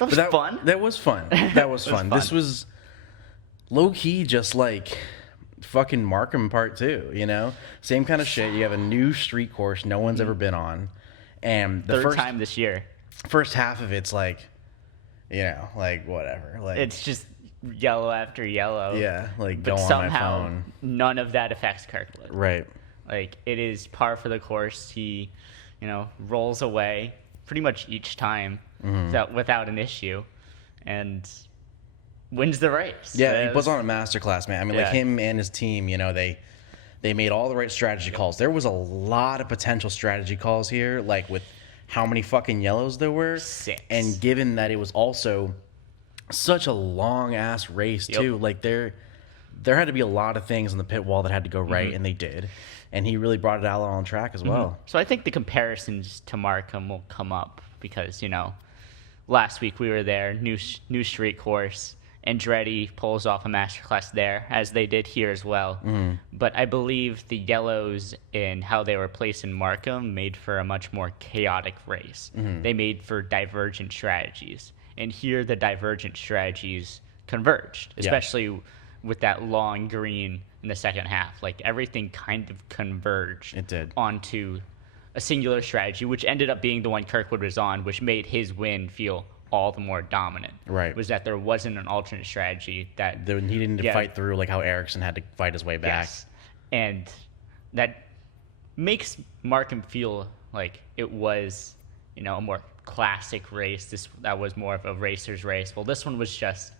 That was fun. That was fun. That was fun. This was low-key just like fucking Markham Part 2, you know? Same kind of shit. You have a new street course no one's ever been on. And the Third time this year. First half of it's like, you know, like whatever. Like It's just yellow after yellow. yeah, like But go somehow, on my phone. none of that affects Kirkwood. Right. Like, it is par for the course. He, you know, rolls away pretty much each time without an issue and wins the race. Yeah, he was on a masterclass, man. I mean, like Yeah. him and his team, you know, they made all the right strategy calls. There was a lot of potential strategy calls here, like with how many fucking yellows there were. 6. And given that it was also such a long-ass race, too, like there had to be a lot of things on the pit wall that had to go right, and they did. And he really brought it out on track as well. So I think the comparisons to Markham will come up because, you know, last week we were there, new street course. Andretti pulls off a masterclass there, as they did here as well. But I believe the yellows in how they were placed in Markham made for a much more chaotic race. They made for divergent strategies. And here the divergent strategies converged, especially with that long green in the second half. Like, everything kind of converged It did. onto a singular strategy, which ended up being the one Kirkwood was on, which made his win feel all the more dominant. Right. Was that there wasn't an alternate strategy that He didn't need to fight through like how Ericsson had to fight his way back. Yes. And that makes Markham feel like it was, you know, a more classic race. That was more of a racer's race. Well, this one was just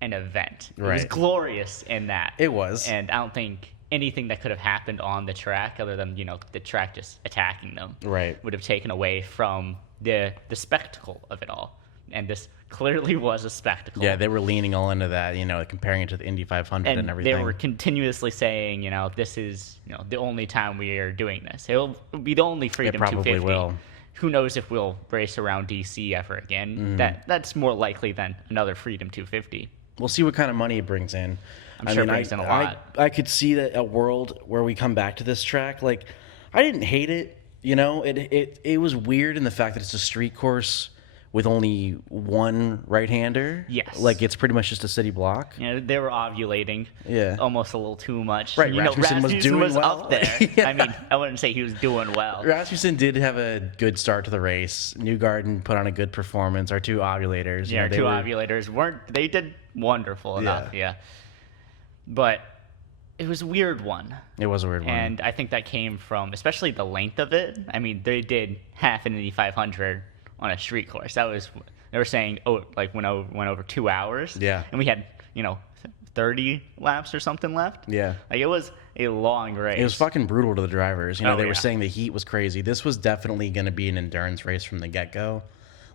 an event. It was Right. glorious in that. It was. And I don't think anything that could have happened on the track, other than, you know, the track just attacking them, Right. would have taken away from the spectacle of it all. And this clearly was a spectacle. Yeah, they were leaning all into that, you know, comparing it to the Indy 500 and everything. They were continuously saying, you know, this is, you know, the only time we are doing this. It'll be the only Freedom probably 250. will. Who knows if we'll race around DC ever again? That's more likely than another Freedom 250. We'll see what kind of money it brings in. I'm sure it brings in a lot. I could see that a world where we come back to this track. Like, I didn't hate it. You know, it was weird in the fact that it's a street course with only one right-hander. Yes. Like, it's pretty much just a city block. You know, they were ovulating. Yeah. Almost a little too much. Right, You know, Rasmussen was doing well. up there. Yeah. I mean, I wouldn't say he was doing well. Rasmussen did have a good start to the race. Newgarden put on a good performance. Our two ovulators. Yeah, our they two were- ovulators they did wonderful enough, yeah. But it was a weird one. It was a weird one. And I think that came from, especially the length of it. I mean, they did half an Indy 500 on a street course. That was, they were saying, went over 2 hours. Yeah. And we had, 30 laps or something left. Yeah. Like, it was a long race. It was fucking brutal to the drivers. They yeah. were saying the heat was crazy. This was definitely going to be an endurance race from the get-go.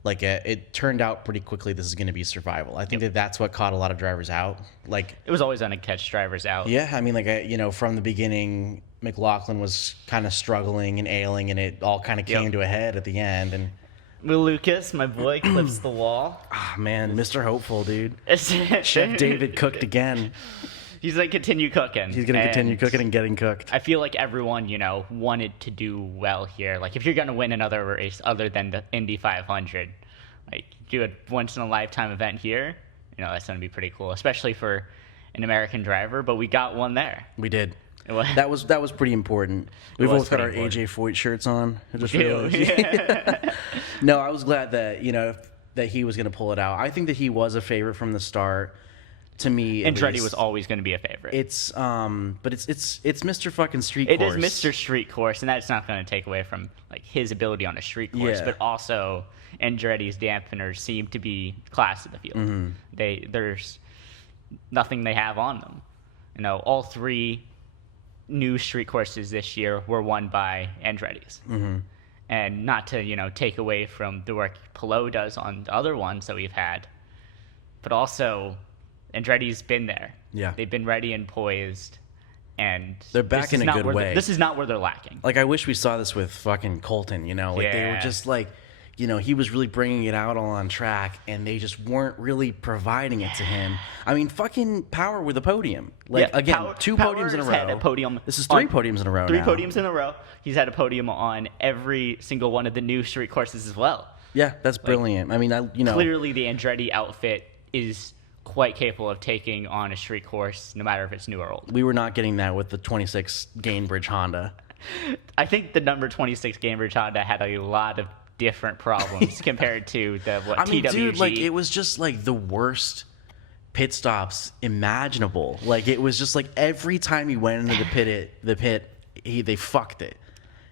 Like, it turned out pretty quickly this is going to be survival. I think that's what caught a lot of drivers out. Like, it was always going to catch drivers out. yeah, I mean, from the beginning, McLaughlin was kind of struggling and ailing, and it all kind of came to a head at the end. And Will Lucas, my boy, clips the wall. ah, man, Mr. Hopeful, dude. Chef David cooked again. He's going to continue cooking. He's going to continue cooking and getting cooked. I feel like everyone, wanted to do well here. Like, if you're going to win another race other than the Indy 500, like, do a once-in-a-lifetime event here, that's going to be pretty cool, especially for an American driver. But we got one there. We did. It was, That was pretty important. We was both got our pretty important. AJ Foyt shirts on. I just Ew, realized. yeah. No, I was glad that that he was going to pull it out. I think that he was a favorite from the start. To me, Andretti was always going to be a favorite. But it's Mr. fucking street It course. is Mr. Street Course, and that's not going to take away from his ability on a street course. Yeah. But also, Andretti's dampeners seem to be class of the field. Mm-hmm. There's nothing they have on them. All three new street courses this year were won by Andretti's. Mm-hmm. And not to take away from the work Pelot does on the other ones that we've had, but also Andretti's been there. Yeah. They've been ready and poised, and They're back in a good way. This is not where they're lacking. Like, I wish we saw this with fucking Colton, They were Yeah. just he was really bringing it out all on track, and they just weren't really providing it to him. I mean, fucking Power with a podium. Two podiums in a Power's had row. a podium This is three on- podiums in a row Three now. podiums in a row. He's had a podium on every single one of the new street courses as well. Yeah, that's brilliant. I mean, clearly the Andretti outfit is quite capable of taking on a street course, no matter if it's new or old. We were not getting that with the 26 Gainbridge Honda. I think the number 26 Gainbridge Honda had a lot of different problems compared to the TWG. Dude, like it was just like the worst pit stops imaginable. Like it was just like every time he went into the pit, they fucked it.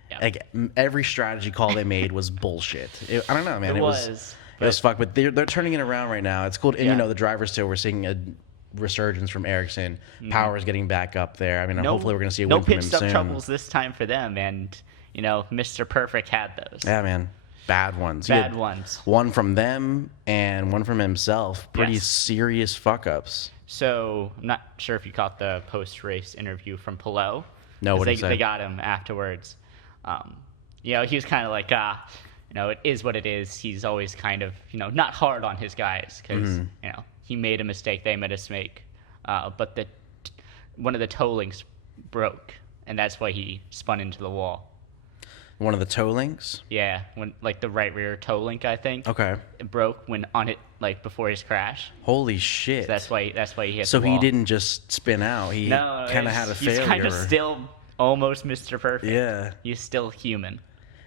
Yeah. Like every strategy call they made was bullshit. I don't know, man. It was fucked, but they're turning it around right now. It's cool, and the drivers too. We're seeing a resurgence from Ericsson. Power's getting back up there. I mean, hopefully we're going to see a win from him soon. No pit stop troubles this time for them, and Mr. Perfect had those. Yeah, man. Bad ones. Bad ones. One from them and one from himself. Pretty serious fuck-ups. So, I'm not sure if you caught the post-race interview from Pelot. No, what did he say? They got him afterwards. He was kind of like, it is what it is. He's always kind of, not hard on his guys because, he made a mistake, they made a mistake. But one of the toe links broke, and that's why he spun into the wall. One of the toe links? Yeah, when the right rear toe link, I think. Okay. It broke when on it before his crash. Holy shit! So that's why he hit. So the wall. He didn't just spin out. He kind of had a failure. He's kind of still almost Mr. Perfect. Yeah. He's still human.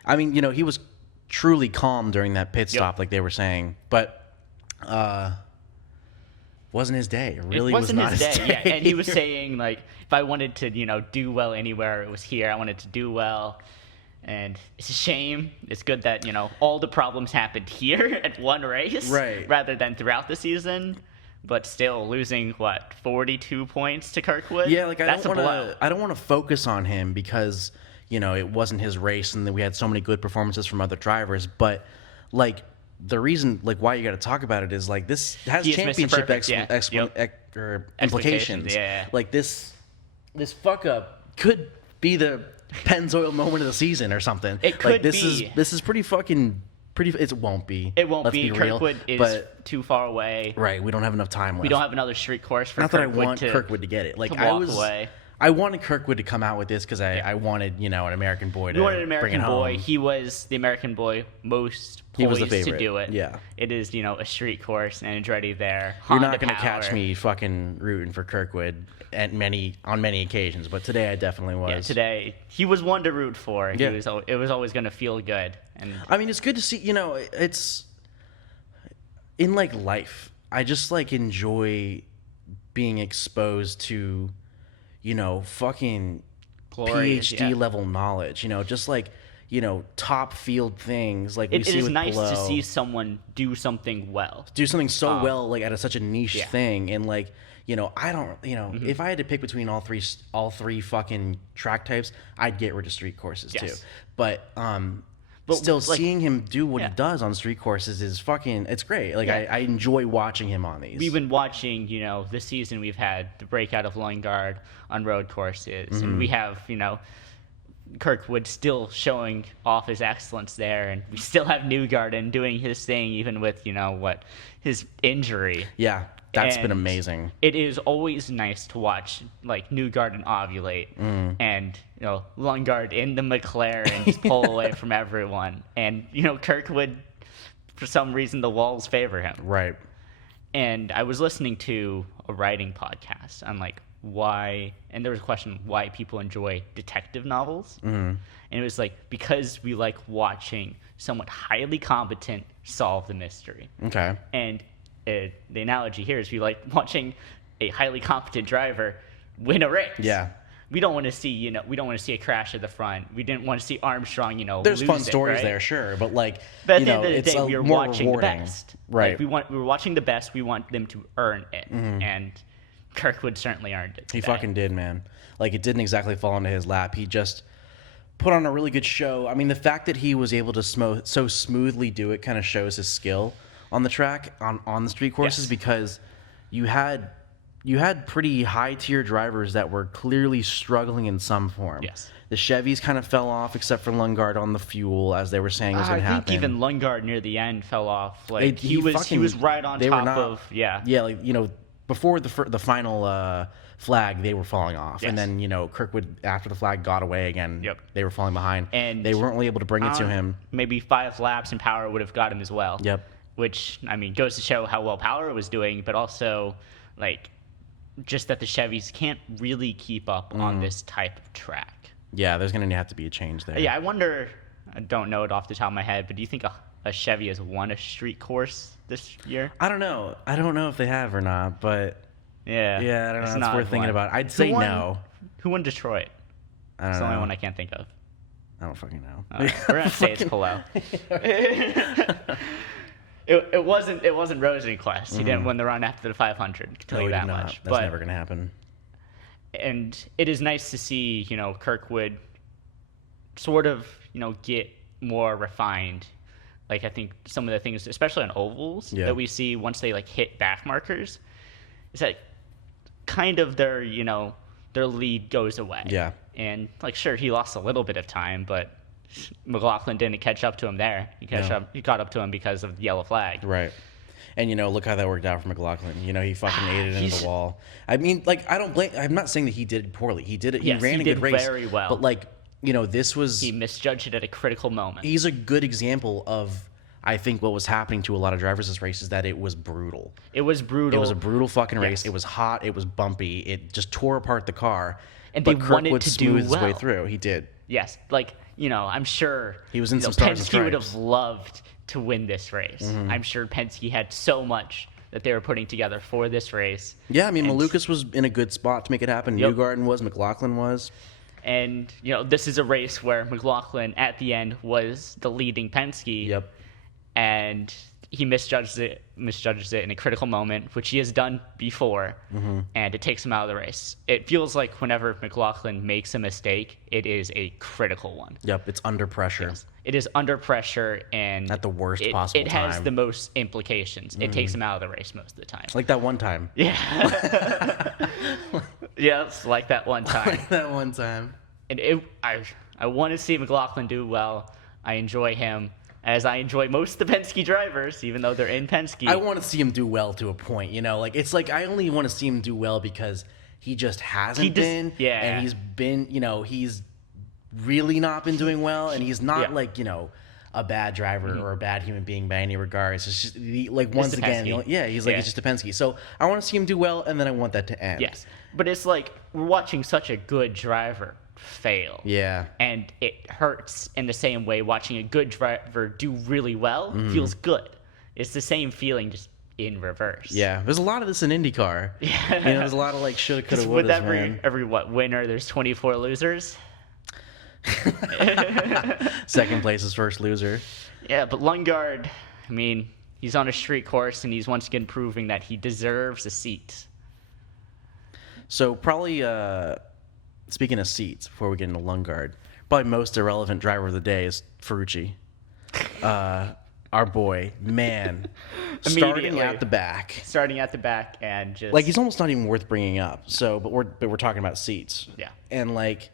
I mean, he was truly calm during that pit stop, like they were saying, but wasn't his day. It really was not his day. Yeah, and he was saying if I wanted to, do well anywhere, it was here. I wanted to do well. And it's a shame. It's good that, all the problems happened here at one race rather than throughout the season. But still losing, 42 points to Kirkwood? Yeah, that's a blow. I don't want to focus on him because, it wasn't his race and then we had so many good performances from other drivers. But, the reason, why you got to talk about it is, this has championship implications. Yeah. This fuck-up could be the Pennzoil moment of the season or something. It could be. This is pretty fucking... It won't be. It won't Let's be. Kirkwood is too far away. Right. We don't have enough time left. We don't have another street course for Not Kirkwood that I want Kirkwood to get it. Away. I wanted Kirkwood to come out with this because I wanted, an American boy to bring it home. We wanted an American boy. He was the American boy most poised to do it. Yeah. It is, a street course and Andretti there. You're not going to catch me fucking rooting for Kirkwood on many occasions, but today I definitely was. Yeah, today he was one to root for. Yeah. It was always going to feel good. And I mean, it's good to see, it's in life. I just Glory, enjoy being exposed to fucking PhD level knowledge, just top field things we see with Pelot. It is nice to see someone do something well. Do something so well, at such a niche thing. And I don't, if I had to pick between all three fucking track types, I'd get rid of street courses too. But still seeing him do what he does on street courses is fucking, it's great. I enjoy watching him on these. We've been watching, this season we've had the breakout of Lundgaard on road courses. And we have, Kirkwood still showing off his excellence there. And we still have Newgarden doing his thing even with, his injury. Yeah. That's been amazing. It is always nice to watch Newgarden ovulate and Lundgaard in the McLaren just pull away from everyone, and Kirkwood, for some reason the walls favor him. Right. And I was listening to a writing podcast on why, and there was a question why people enjoy detective novels, and it was because we like watching someone highly competent solve the mystery. Okay. And the analogy here is we like watching a highly competent driver win a race. Yeah. We don't want to see, we don't want to see a crash at the front. We didn't want to see Armstrong, There's lose fun stories right? there, sure, but But at the end of the day, we are watching rewarding. the best. Right. We were watching the best. We want them to earn it, and Kirkwood certainly earned it today. He fucking did, man. It didn't exactly fall into his lap. He just put on a really good show. I mean, the fact that he was able to so smoothly do it kind of shows his skill on the track, on the street courses, because you had pretty high tier drivers that were clearly struggling in some form. Yes. The Chevys kind of fell off, except for Lundgaard on the fuel, as they were saying was going to happen. I think even Lundgaard near the end fell off. He was right on top of. Yeah, before the final flag, they were falling off, Yes. and then Kirk would, after the flag got away again, Yep. they were falling behind, And they weren't really able to bring it to him. Maybe 5 laps and Power would have got him as well. Yep. Which, I mean, goes to show how well Power was doing, but also, like, just that the Chevys can't really keep up on this type of track. Yeah, there's going to have to be a change there. Yeah, I wonder, I don't know it off the top of my head, but do you think a Chevy has won a street course this year? I don't know. I don't know if they have or not, but Yeah. I don't know. it's It's not worth thinking one. about. I'd say no. Who won Detroit? I don't It's the know. only one I can't think of. I don't fucking know. We're gonna say it's Palou. It wasn't Rosenquist. He didn't win the run after the 500. I can tell No, you we that did not. much. That's never going to happen. And it is nice to see, Kirkwood sort of, get more refined. Like, I think some of the things, especially on ovals, Yeah. that we see once they, like, hit back markers, is that kind of their lead goes away. Yeah. And, like, sure, he lost a little bit of time, but McLaughlin didn't catch up to him there. He caught up to him because of the yellow flag. Right. And, look how that worked out for McLaughlin. He fucking ate it into the wall. I mean, like, I'm not saying that he did it poorly. He did it. Yes, he ran he a did good race. very well. But, like, this was... He misjudged it at a critical moment. He's a good example of, I think, what was happening to a lot of drivers this race is that it was brutal. It was brutal. It was a brutal fucking race. Yes. It was hot. It was bumpy. It just tore apart the car. And but they Kirk wanted would to do smooth his way well. through. He did. Yes, like, I'm sure He was in some stars and Penske would stripes. have loved to win this race. I'm sure Penske had so much that they were putting together for this race. Yeah, I mean, And- Malukas was in a good spot to make it happen. Yep. Newgarden was. McLaughlin was. And, this is a race where McLaughlin at the end was the leading Penske. Yep. And he misjudges it in a critical moment, which he has done before, and it takes him out of the race. It feels like whenever McLaughlin makes a mistake, it is a critical one. Yep. It's under pressure. It is under pressure, and At the worst possible it has time. the most implications. It takes him out of the race most of the time. Like that one time. Yeah. Yes, like that one time. That one time. And I want to see McLaughlin do well. I enjoy him, as I enjoy most of the Penske drivers, even though they're in Penske. I want to see him do well to a point, Like, it's like I only want to see him do well because he just hasn't been. yeah. And he's been, he's really not been doing well. And he's not Yeah. like, a bad driver or a bad human being by any regards. It's just, like, once a again, Penske. he's like, Yeah. it's just a Penske. So I want to see him do well, and then I want that to end. Yes. But it's like we're watching such a good driver fail. Yeah. And it hurts in the same way watching a good driver do really well feels good. It's the same feeling, just in reverse. Yeah. There's a lot of this in IndyCar. Yeah. There's a lot of, like, shoulda, coulda, With wouldas, man. every winner, there's 24 losers. Second place is first loser. Yeah, but Lundgaard, I mean, he's on a street course, and he's once again proving that he deserves a seat. So probably, speaking of seats, before we get into Lundgaard, probably most irrelevant driver of the day is Ferrucci. Our boy, man, starting Immediately. at the back. Starting at the back and just... Like, he's almost not even worth bringing up. So, but we're talking about seats. Yeah. And like,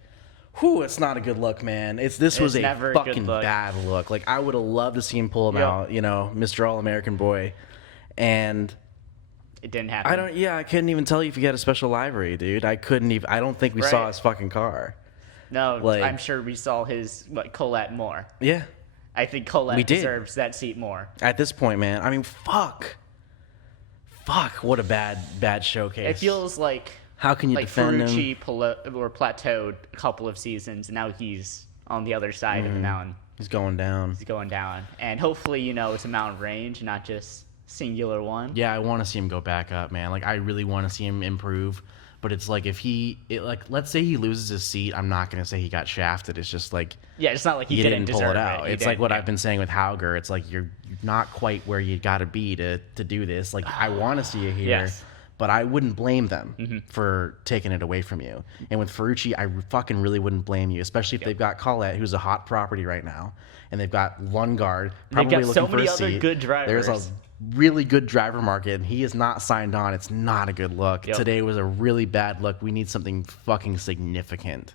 whew, it's not a good look, man. This was a never a good fucking look. bad look. Like, I would have loved to see him pull him Yep. out, Mr. All-American boy. And It didn't happen. I couldn't even tell you if he had a special livery, dude. I don't think we saw Right. his fucking car. No, like- I'm sure we saw his, Colette more. Yeah. I think Colette We did. deserves that seat more. At this point, man, I mean, fuck, what a bad showcase. It feels like How can you defend him? Ferrucci plateaued a couple of seasons, and now he's on the other side of the mountain. He's going down. He's going down. And hopefully, it's a mountain range, not just singular one. Yeah, I want to see him go back up, man. Like, I really want to see him improve. But it's like, let's say he loses his seat, I'm not going to say he got shafted. It's just like, Yeah, it's not like he didn't deserve pull it out. He It's like didn't, what yeah. I've been saying with Hauger. It's like, you're not quite where you got to be to do this. Like, I want to see you here. Yes. But I wouldn't blame them for taking it away from you. And with Ferrucci, I fucking really wouldn't blame you, especially if they've got Colette, who's a hot property right now, and they've got Lundgaard, probably got so looking for many a other seat. good There's drivers. a really good driver market, and he is not signed on. It's not a good look. Yep. Today was a really bad look. We need something fucking significant.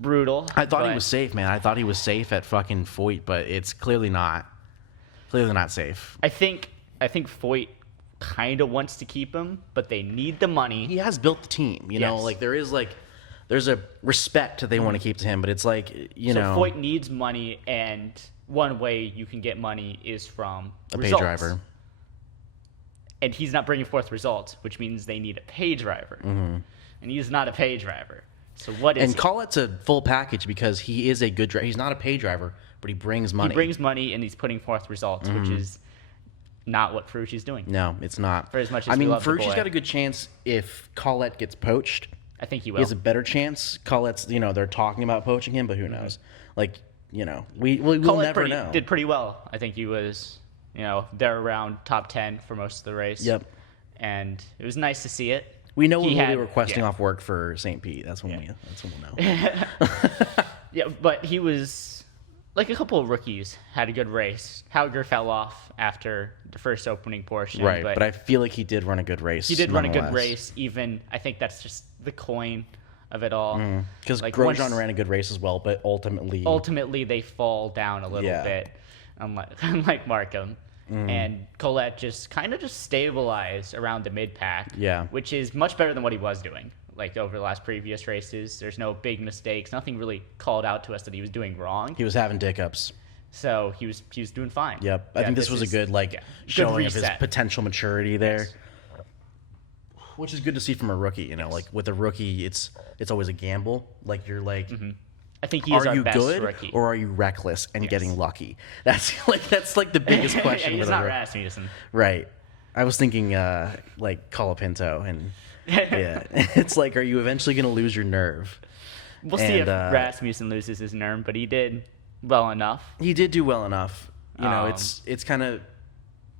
Brutal. I thought he but was safe, man. I thought he was safe at fucking Foyt, but it's clearly not. Clearly not safe. I think Foyt kind of wants to keep him, but they need the money. He has built the team, you know, Yes. like there's a respect that they want to keep to him, but it's like, you know, Foyt needs money, and one way you can get money is from a pay results. driver. And he's not bringing forth results, which means they need a pay driver. And he's not a pay driver. So what is And it? Collett's a full package because he is a good driver. He's not a pay driver, but he brings money. He brings money, and he's putting forth results, which is not what Ferrucci's doing. No, it's not. For as much as I we mean, love the Ferrucci's boy. got a good chance if Collett gets poached. I think he will. He has a better chance. Collett's, you know, they're talking about poaching him, but who knows? Like, you know, we'll Collett never know. did pretty well. I think he was, you know, there around top 10 for most of the race. Yep. And it was nice to see it. We know He when we'll be had- requesting yeah. off work for St. Pete. That's when we'll know. Yeah, but he was, like a couple of rookies, had a good race. Hauger fell off after the first opening portion. Right, but I feel like he did run a good race. he did run a good nonetheless. race. Even, I think that's just the coin of it all. Because Like, Grosjean once- ran a good race as well, but ultimately They fall down a little Yeah. bit, unlike Markham. And Colette just kind of just stabilized around the mid pack, Yeah. which is much better than what he was doing. Like over the last previous races, there's no big mistakes, nothing really called out to us that he was doing wrong. he was having dick-ups. So he was doing fine. Yep. I Yeah, think this was a good, like, good showing of his reset. potential maturity there. Yes. Which is good to see from a rookie, you know. Yes. Like, with a rookie, it's always a gamble. Like, you're like, I think he is are our you best good rookie. or are you reckless and Yes. getting lucky? That's like the biggest question. He's with a not rookie. Rasmussen. Right. I was thinking like Colapinto, and yeah, it's like, are you eventually going to lose your nerve? We'll see if And, Rasmussen loses his nerve, but he did well enough. He did do well enough. You know, Um, it's kind of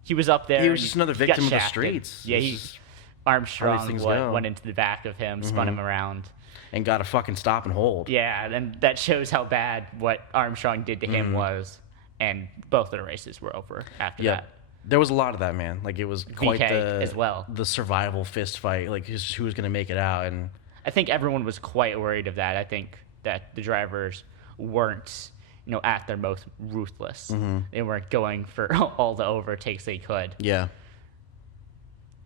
He was up there. He was and just another got victim of the shafted. streets. Yeah, It's Armstrong things go. went into the back of him, spun him around. and got a fucking stop and hold. Yeah, and that shows how bad what Armstrong did to Mm-hmm. him was. And both of the races were over after Yeah. that. There was a lot of that, man. Like, it was quite VK the as well. the survival fist fight. Like, who was going to make it out? And I think everyone was quite worried of that. I think that the drivers weren't, you know, at their most ruthless. Mm-hmm. They weren't going for all the overtakes they could. yeah,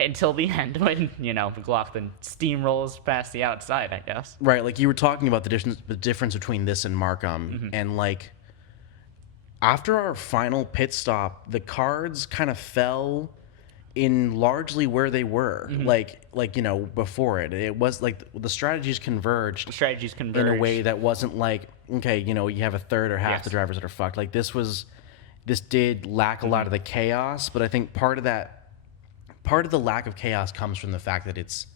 Until the end when, you know, McLaughlin steamrolls past the outside, I guess. right. Like, you were talking about the difference between this and Markham, and like after our final pit stop, the cards kind of fell in largely where they were. Like you know, before it was like the strategies converged Strategies in converge. a way that wasn't like, okay, you know, you have a third or half Yes. the drivers that are fucked. Like, this did lack a lot of the chaos, but I think part of the lack of chaos comes from the fact that it's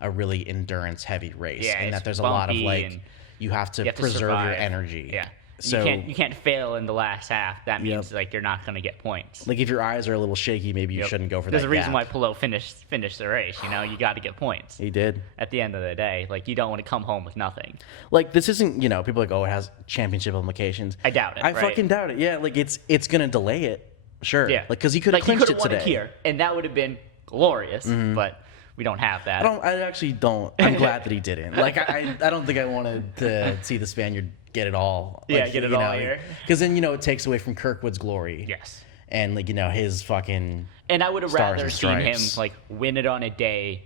a really endurance heavy race, Yeah, and it's that there's a lot of bumpy like and you have to you have to preserve your survive. energy. Yeah. So you can't fail in the last half. That means like you're not going to get points. like if your eyes are a little shaky, maybe you Yep. shouldn't go for There's that. a reason gap. why Pelot finished the race. You know, you got to get points. He did. At the end of the day, like you don't want to come home with nothing. Like, this isn't, you know, people are like, oh, it has championship implications. I doubt it, I right? fucking doubt it. Yeah, like it's gonna delay it. Sure. Yeah, Like, because he could have clinched it won today. here, and that would have been glorious. But we don't have that. I actually don't. I'm glad that he didn't. Like, I don't think I wanted to see the Spaniard get it all. Yeah, Like, get it you all know, here. Because then, you know, it takes away from Kirkwood's glory. Yes. And, like, you know, his fucking. And I would have Stars rather and seen him stripes. like win it on a day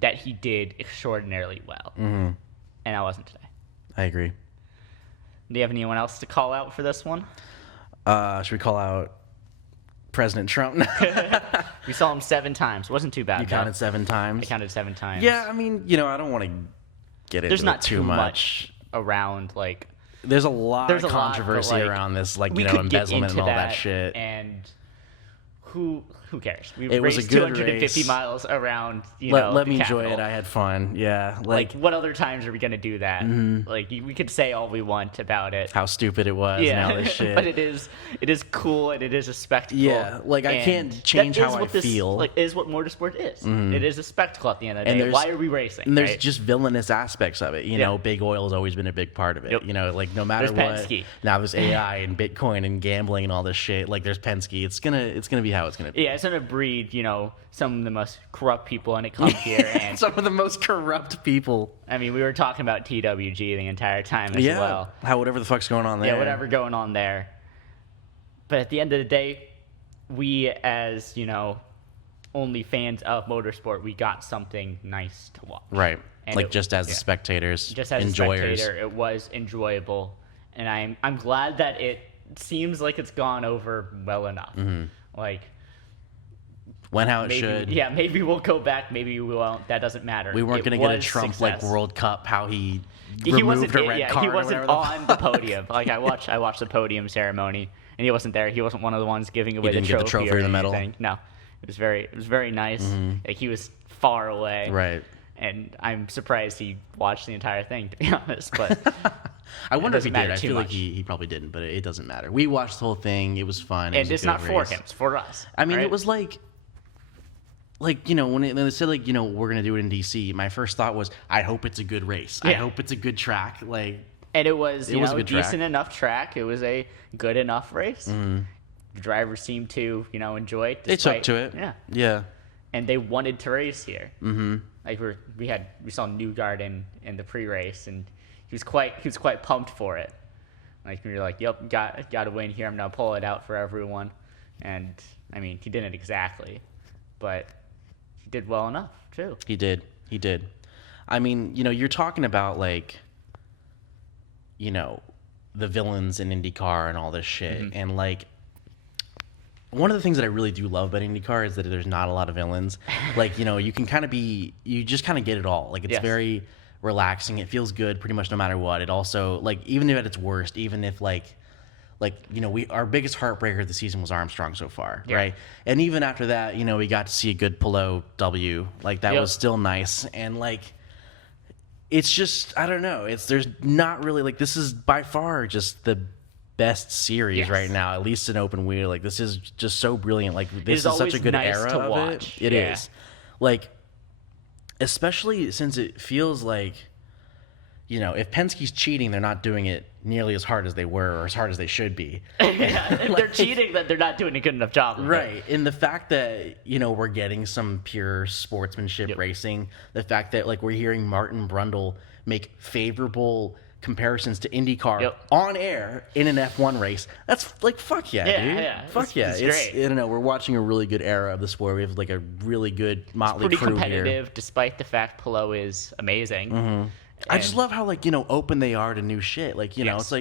that he did extraordinarily well. And I wasn't today. I agree. Do you have anyone else to call out for this one? Should we call out President Trump? We saw him 7 times. Wasn't too bad. You counted 7 times. I counted 7 times. Yeah, I mean, you know, I don't want to get into There's not it too much around like. There's a lot There's of a lot, but, controversy like, around this, like, we you know, could get embezzlement into and all that shit. And who cares? We It was raced a good 250 race. miles around. You know, Let the me enjoy capital. it. I had fun. Yeah, Like, what other times are we gonna do that? Like, we could say all we want about it. how stupid it was and all this shit. but it is cool and it is a spectacle. Yeah, like, I and can't change that is how I what this, feel. Like, is what motorsport is. It is a spectacle at the end of the And day. there's- Why are we racing? And there's right? just villainous aspects of it. You Yeah. know, big oil has always been a big part of it. Yep. You know, like, no matter There's what. Penske. Now there's AI and Bitcoin and gambling and all this shit. Like, there's Penske. It's gonna be how it's gonna be. Yeah, it's gonna breed, you know, some of the most corrupt people when it comes here. And Some of the most corrupt people. I mean, we were talking about TWG the entire time as Yeah. well. How whatever the fuck's going on there. Yeah, whatever going on there. But at the end of the day, we as, you know, only fans of motorsport, we got something nice to watch. Right. And like just as the spectators, just as enjoyers. a spectator, it was enjoyable, and I'm glad that it seems like it's gone over well enough. Like went how it maybe, should. Yeah, maybe we'll go back. Maybe we won't. That doesn't matter. We weren't going to get a Trump like World Cup. How he removed a red card. He wasn't on the podium. Like I watched the podium ceremony, and he wasn't there. He wasn't one of the ones giving away the trophy or the medal. No, it was very nice. Like he was far away. Right. And I'm surprised he watched the entire thing, to be honest. But I wonder if he did. I feel much. like he probably didn't, but it doesn't matter. We watched the whole thing. It was fun. And it's not for him. It's for us. I mean, right? It was like when they said we're gonna do it in DC. My first thought was, I hope it's a good race. Yeah. I hope it's a good track. And it was, a good decent enough track. It was a good enough race. The drivers seemed to, enjoy it. They took to it. Yeah. Yeah. And they wanted to race here. Like we saw Newgarden in the pre-race, and he was quite pumped for it. Like we were like, "Yep, got to win here. I'm gonna pull it out for everyone." And I mean, he didn't exactly, but he did well enough too. He did. I mean, you're talking about the villains in IndyCar and all this shit, and one of the things that I really do love about IndyCar is that there's not a lot of villains. You can you just kind of get it all. It's very relaxing. It feels good pretty much no matter what. It also, even if at its worst, even if our biggest heartbreaker of the season was Armstrong so far, right? And even after that, we got to see a good Pelot W. That was still nice. And it's just, I don't know. There's not really, this is by far just the best series right now, at least in open wheel. This is just so brilliant. This is such a good era to of watch. It is. Especially since it feels if Penske's cheating, they're not doing it nearly as hard as they were or as hard as they should be. If they're cheating, that they're not doing a good enough job of right. And the fact that, we're getting some pure sportsmanship racing, the fact that we're hearing Martin Brundle make favorable comparisons to IndyCar on air in an F1 race. That's fuck yeah, dude. Yeah. Fuck yeah. It's great. I don't know. We're watching a really good era of the sport. We have a really good motley crew here. Pretty competitive, despite the fact Pelot is amazing. I just love how open they are to new shit. It's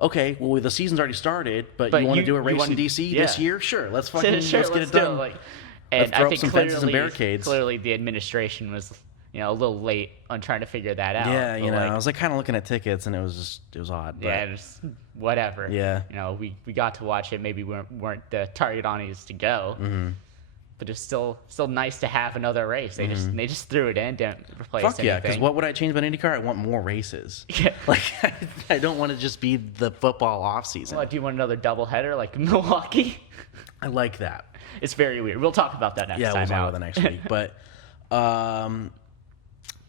okay, well the season's already started, but you want to do a race in DC this year? Sure, let's get it done. And I think some fences and barricades. Clearly the administration was a little late on trying to figure that out. Yeah, I was kind of looking at tickets, and it was odd. But yeah, just whatever. Yeah. We got to watch it. Maybe we weren't the target audience to go, but it's still nice to have another race. They just threw it in, didn't replace anything. Yeah, because what would I change about IndyCar? I want more races. Yeah. I don't want to just be the football off season. Well, do you want another doubleheader like Milwaukee? I like that. It's very weird. We'll talk about that next time. Yeah, we'll talk about that next week. But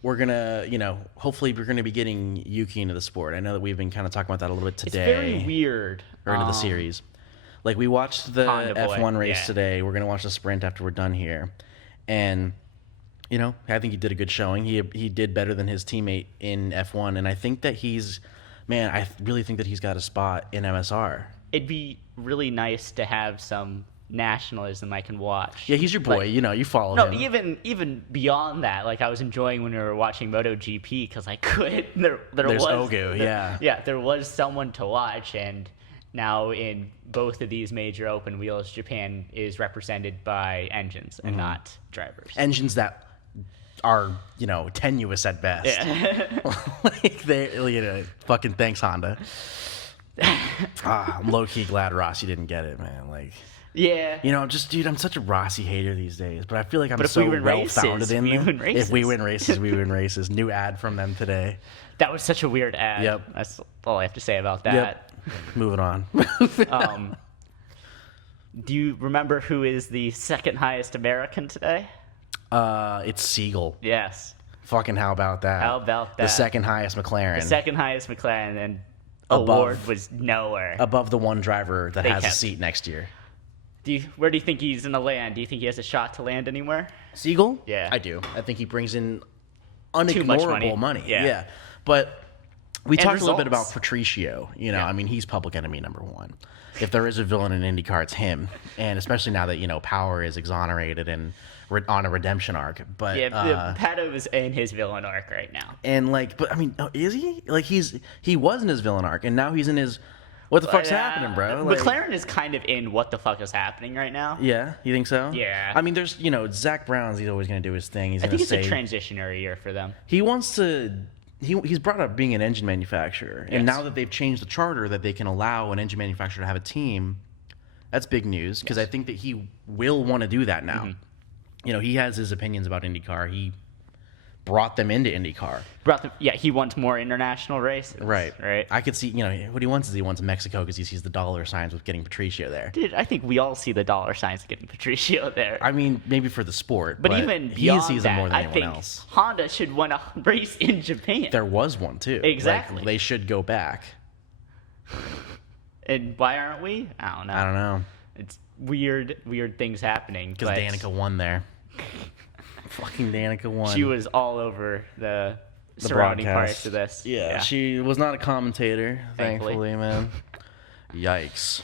we're gonna, hopefully we're gonna be getting Yuki into the sport. I know that we've been kind of talking about that a little bit today. It's very weird. Or into the series. We watched the F1 race today. We're gonna watch the sprint after we're done here, and I think he did a good showing. He did better than his teammate in F1, and I think that I really think that he's got a spot in MSR. It'd be really nice to have some nationalism I can watch. Yeah, he's your boy. You follow him. No, even beyond that, I was enjoying when we were watching MotoGP because I could. There's Ogu, yeah. Yeah, there was someone to watch, and now in both of these major open wheels, Japan is represented by engines and not drivers. Engines that are, tenuous at best. Yeah. Fucking thanks, Honda. I'm low-key glad Rossi didn't get it, man. Yeah. I'm such a Rossi hater these days, but I feel like I'm so well-founded in them. If we win races, we win races. New ad from them today. That was such a weird ad. Yep. That's all I have to say about that. Yep. Moving on. Do you remember who is the second highest American today? It's Siegel. Yes. Fucking how about that? How about that? The second highest McLaren. The second highest McLaren, and award was nowhere. Above the one driver that has a seat next year. Where do you think he's going to land? Do you think he has a shot to land anywhere? Siegel? Yeah. I do. I think he brings in unignorable money. Yeah. But we talked a little bit about Patricio. I mean, he's public enemy number one. if there is a villain in IndyCar, it's him. And especially now that, Power is exonerated and on a redemption arc. But Pato is in his villain arc right now. And but I mean, is he? He was in his villain arc, and now he's in his. What the fuck's happening, bro? McLaren is kind of in what the fuck is happening right now. Yeah, you think so? Yeah. I mean, there's Zach Brown's. He's always going to do his thing. I think it's a transitionary year for them. He wants to. He's brought up being an engine manufacturer, and now that they've changed the charter that they can allow an engine manufacturer to have a team, that's big news because I think that he will want to do that now. Mm-hmm. He has his opinions about IndyCar. He brought them into IndyCar. He wants more international races. Right. Right. I could see, what he wants is he wants Mexico because he sees the dollar signs with getting Patricio there. Dude, I think we all see the dollar signs getting Patricio there. I mean, maybe for the sport, but even beyond he sees that, it more than I anyone think else. Honda should win a race in Japan. There was one too. Exactly. They should go back. And why aren't we? I don't know. It's weird things happening. Because Danica won there. Fucking Danica won. She was all over the surrounding parts of this. Yeah, she was not a commentator, thankfully, man. Yikes.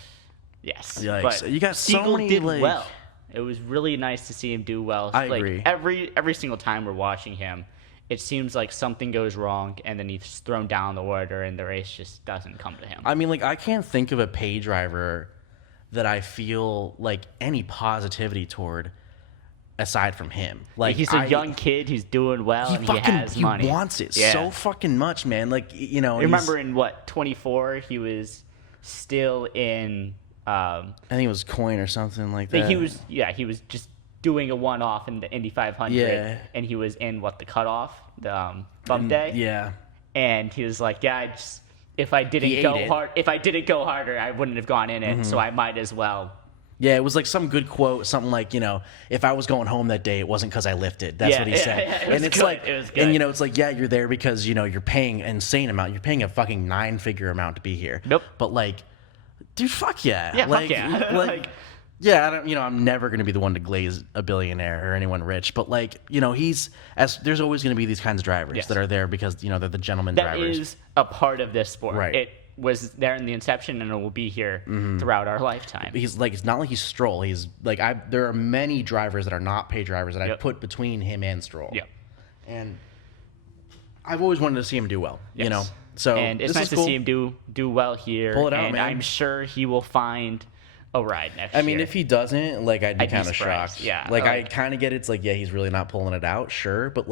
Yes. Yikes. But you got Siegel so many did well. It was really nice to see him do well. I agree. Every single time we're watching him, it seems like something goes wrong, and then he's thrown down the order, and the race just doesn't come to him. I mean, I can't think of a pay driver that I feel any positivity toward aside from him. He's a young kid who's doing well, and he has money. He wants it so fucking much, man. Remember in 24, he was still in. I think it was Coin or something like that. He was just doing a one-off in the Indy 500, and he was in the cutoff, the bump day. Yeah, and he was like, if I didn't go harder, I wouldn't have gone in it. So I might as well. Yeah, it was some good quote, something like, if I was going home that day, it wasn't because I lifted. That's what he said. And it's good. It was good. And it's you're there because, you're paying an insane amount. You're paying a fucking 9-figure amount to be here. Nope. But dude, fuck yeah. Yeah, fuck yeah. Yeah, I don't. I'm never going to be the one to glaze a billionaire or anyone rich, but there's always going to be these kinds of drivers that are there because they're the gentleman drivers. That is a part of this sport. Right. It was there in the inception, and it will be here throughout our lifetime. He's it's not like he's Stroll. He's there are many drivers that are not paid drivers that I put between him and Stroll. Yeah, and I've always wanted to see him do well. Yes. So and it's nice to see him do well here. Pull it out, and man. I'm sure he will find a ride next year. I mean, if he doesn't, I'd be kind of shocked. Yeah, I kind of get it. It's he's really not pulling it out, sure, but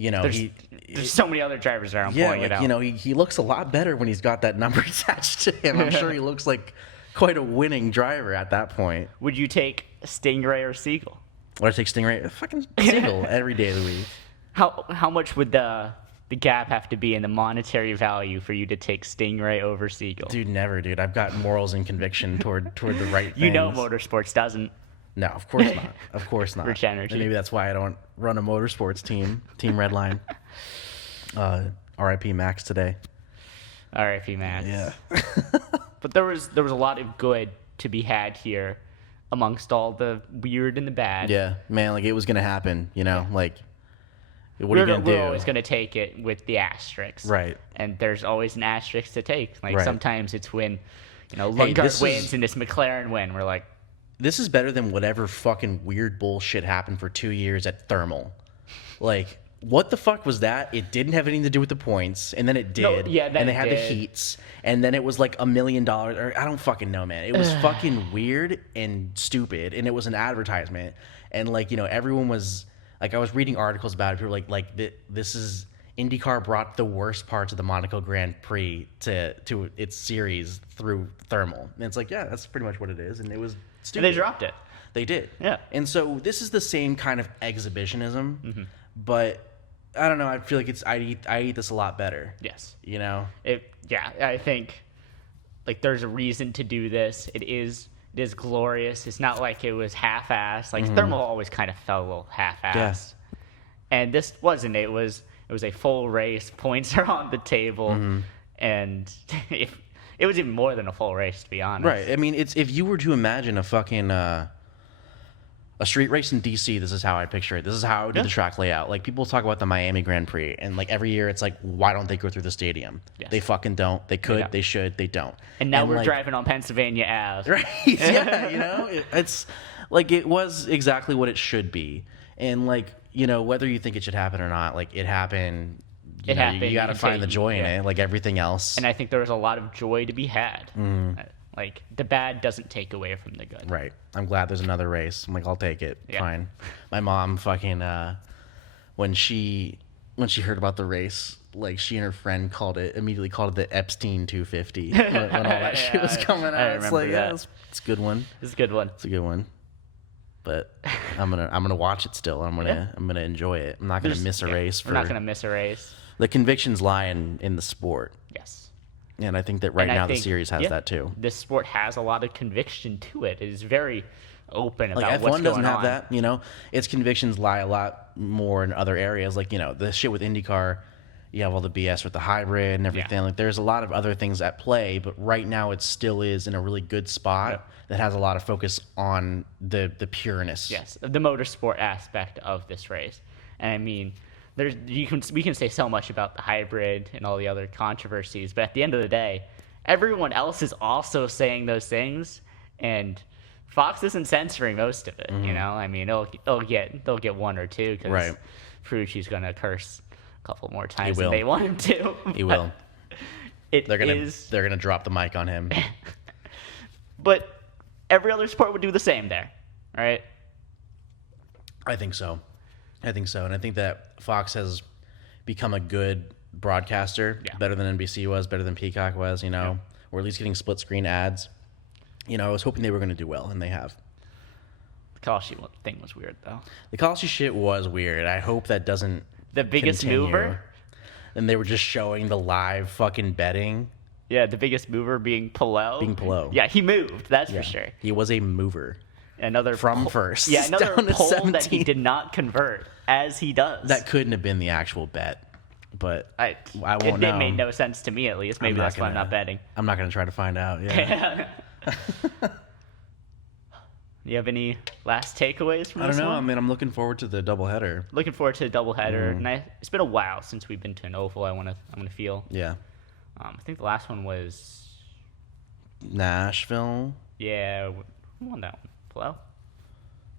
there's so many other drivers around pulling it out. He looks a lot better when he's got that number attached to him. I'm sure he looks like quite a winning driver at that point. Would you take Stingray or Siegel? Would I take Stingray? Fucking Siegel every day of the week. How much would the gap have to be in the monetary value for you to take Stingray over Siegel? Dude, never, dude. I've got morals and conviction toward the right things. Motorsports doesn't. No, of course not. Of course not. Rich energy. And maybe that's why I don't run a motorsports team. Team Redline. R.I.P. Max today. R.I.P. Max. Yeah. But there was a lot of good to be had here, amongst all the weird and the bad. Yeah, man. It was gonna happen. What are you gonna do? We're always gonna take it with the asterisks. Right. And there's always an asterisk to take. Right. Sometimes it's when, Lundgaard wins and this McLaren win. We're like, this is better than whatever fucking weird bullshit happened for 2 years at Thermal. What the fuck was that? It didn't have anything to do with the points, and then it did. And they had the heats, and then it was $1 million, or I don't fucking know, man. It was fucking weird and stupid, and it was an advertisement, and everyone was I was reading articles about it. People were this is IndyCar brought the worst parts of the Monaco Grand Prix to its series through Thermal, and it's that's pretty much what it is, and it was stupid. And they dropped it. They did. Yeah. And so this is the same kind of exhibitionism, but I don't know. I feel like I eat this a lot better. Yes. I think there's a reason to do this. It is glorious. It's not like it was half-assed. Thermal always kind of felt a little half-assed. Yeah. And this wasn't. It was a full race. Points are on the table, and it was even more than a full race, to be honest. Right. I mean, it's if you were to imagine a fucking a street race in DC, this is how I picture it. This is how I would do the track layout. Like, people talk about the Miami Grand Prix, and like every year it's like, why don't they go through the stadium? Yes. They fucking don't. They could, they should, they don't. And now we're driving on Pennsylvania Ave. Right? Yeah, you know, it's like, it was exactly what it should be. And like, you know, whether you think it should happen or not, like, it happened. You got to find the joy in it, like everything else. And I think there was a lot of joy to be had. Like, the bad doesn't take away from the good. Right. I'm glad there's another race. I'm like, I'll take it. Yeah. Fine. My mom fucking, when she heard about the race, like, she and her friend immediately called it the Epstein 250 when all that shit was coming out. It's like, it's a good one. It's a good one. It's a good one. But I'm gonna watch it still. I'm gonna enjoy it. I'm not gonna miss a race. We're not gonna miss a race. The convictions lie in the sport. Yes. And I think that now the series has that too. This sport has a lot of conviction to it. It is very open about like what's F1 going doesn't have on. that, you know. Its convictions lie a lot more in other areas. Like, you know, the shit with IndyCar, you have all the BS with the hybrid and everything. Yeah. Like, there's a lot of other things at play, but right now it still is in a really good spot that has a lot of focus on the pureness. Yes, the motorsport aspect of this race. And I mean, we can say so much about the hybrid and all the other controversies, but at the end of the day, everyone else is also saying those things, and Fox isn't censoring most of it. You know, I mean, they'll get one or two because Ferrucci's gonna curse a couple more times than they want him to. He will. They're gonna drop the mic on him. But every other sport would do the same there, right? I think so. And I think that Fox has become a good broadcaster, better than NBC was, better than Peacock was, you know, or at least getting split screen ads. You know, I was hoping they were going to do well, and they have. The Kalashi thing was weird, though. The Kalashi shit was weird. I hope that doesn't The biggest continue. mover? And they were just showing the live fucking betting. Yeah, the biggest mover being Palou. Yeah, he moved, that's for sure. He was a mover. Another first. Yeah, another down to poll 17. that he did not convert, as he does. That couldn't have been the actual bet, but I won't know. It made no sense to me, at least. Maybe that's why I'm not betting. I'm not going to try to find out. Yeah. Do you have any last takeaways from this one? I don't know. I mean, I'm looking forward to the doubleheader. Looking forward to the doubleheader. And it's been a while since we've been to an oval. I want to feel. Yeah. I think the last one was Nashville. Yeah, who won that one? Palou?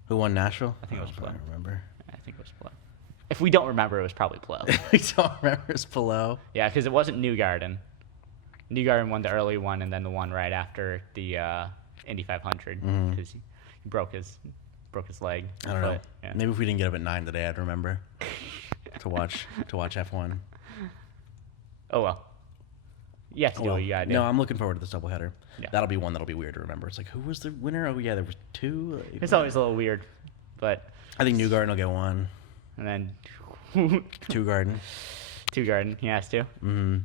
Who won Nashville? I think it was Palou. I don't remember. I think it was Palou. If we don't remember, it was probably Palou. We don't remember, it's Palou. Yeah, because it wasn't Newgarden. Newgarden won the early one, and then the one right after the Indy 500 because he broke his leg. I don't know. Yeah. Maybe if we didn't get up at 9 today, I'd remember to watch F1. Oh well. You have to do what you gotta do. No, I'm looking forward to this doubleheader. Yeah. That'll be one that'll be weird to remember. It's like, who was the winner? Oh yeah, there was two. It's always a little weird, but I think Newgarden will get one. And then Newgarden. He has to. Mm-hmm.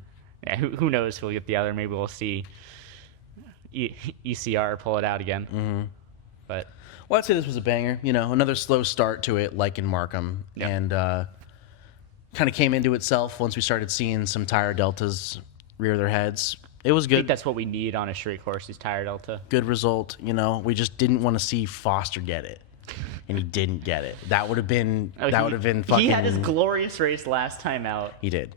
Yeah, who knows who'll get the other? Maybe we'll see ECR pull it out again. Mm-hmm. But well, I'd say this was a banger. You know, another slow start to it, like in Markham, and kind of came into itself once we started seeing some tire deltas rear their heads. It was good. I think that's what we need on a street course is tire delta. Good result. You know, we just didn't want to see Foster get it, and he didn't get it. That would have been fucking. He had his glorious race last time out. He did.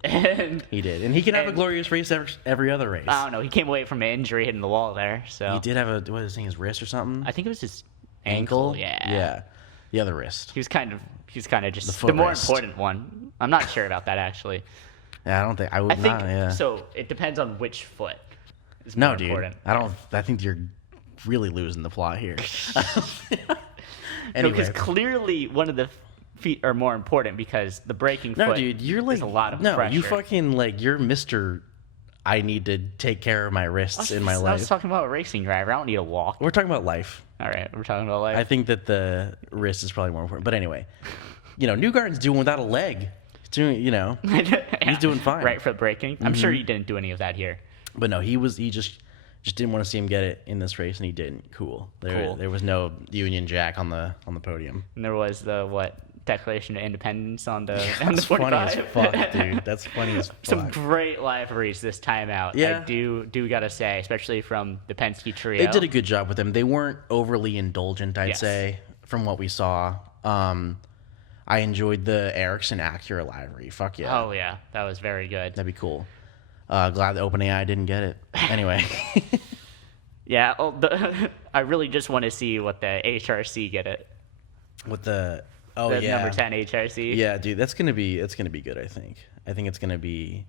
He did, and he can have a glorious race every other race. I don't know. He came away from an injury hitting the wall there. So he did have his wrist or something. I think it was his ankle. Yeah. The other wrist. He was kind of just the more important one. I'm not sure about that actually. Yeah, I don't think I would. Yeah. So it depends on which foot is more more important. I think you're really losing the plot here. Anyway. Because clearly one of the feet are more important because the braking foot. No, dude, you're like a lot of pressure. You fucking you're Mr. I need to take care of my wrists in my life. I was talking about a racing driver. I don't need a walk. We're talking about life. All right, we're talking about life. I think that the wrist is probably more important. But anyway, Newgarden's doing without a leg. He's doing, he's doing fine. Right for braking. I'm sure he didn't do any of that here. But no, he just didn't want to see him get it in this race, and he didn't. Cool. There was no Union Jack on the podium. And there was the Declaration of Independence on the That's 45. funny as fuck, dude. That's funny as fuck. Some great liveries this time out. Yeah. I do gotta say, especially from the Penske trio. They did a good job with them. They weren't overly indulgent, I'd say, from what we saw. I enjoyed the Ericsson Acura livery. Fuck yeah. Oh yeah, that was very good. That'd be cool. Glad the OpenAI didn't get it. Anyway. Yeah, I really just want to see what the HRC get it. With the number 10 HRC. Yeah, dude, it's gonna be good. I think it's gonna be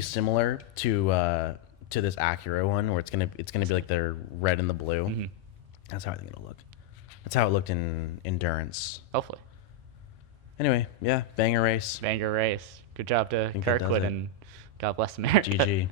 similar to this Acura one, where it's gonna be like the red and the blue. Mm-hmm. That's how I think it'll look. That's how it looked in Endurance. Hopefully. Anyway, yeah, banger race. Banger race. Good job to Kirk Kirkwood, and God bless America. GG.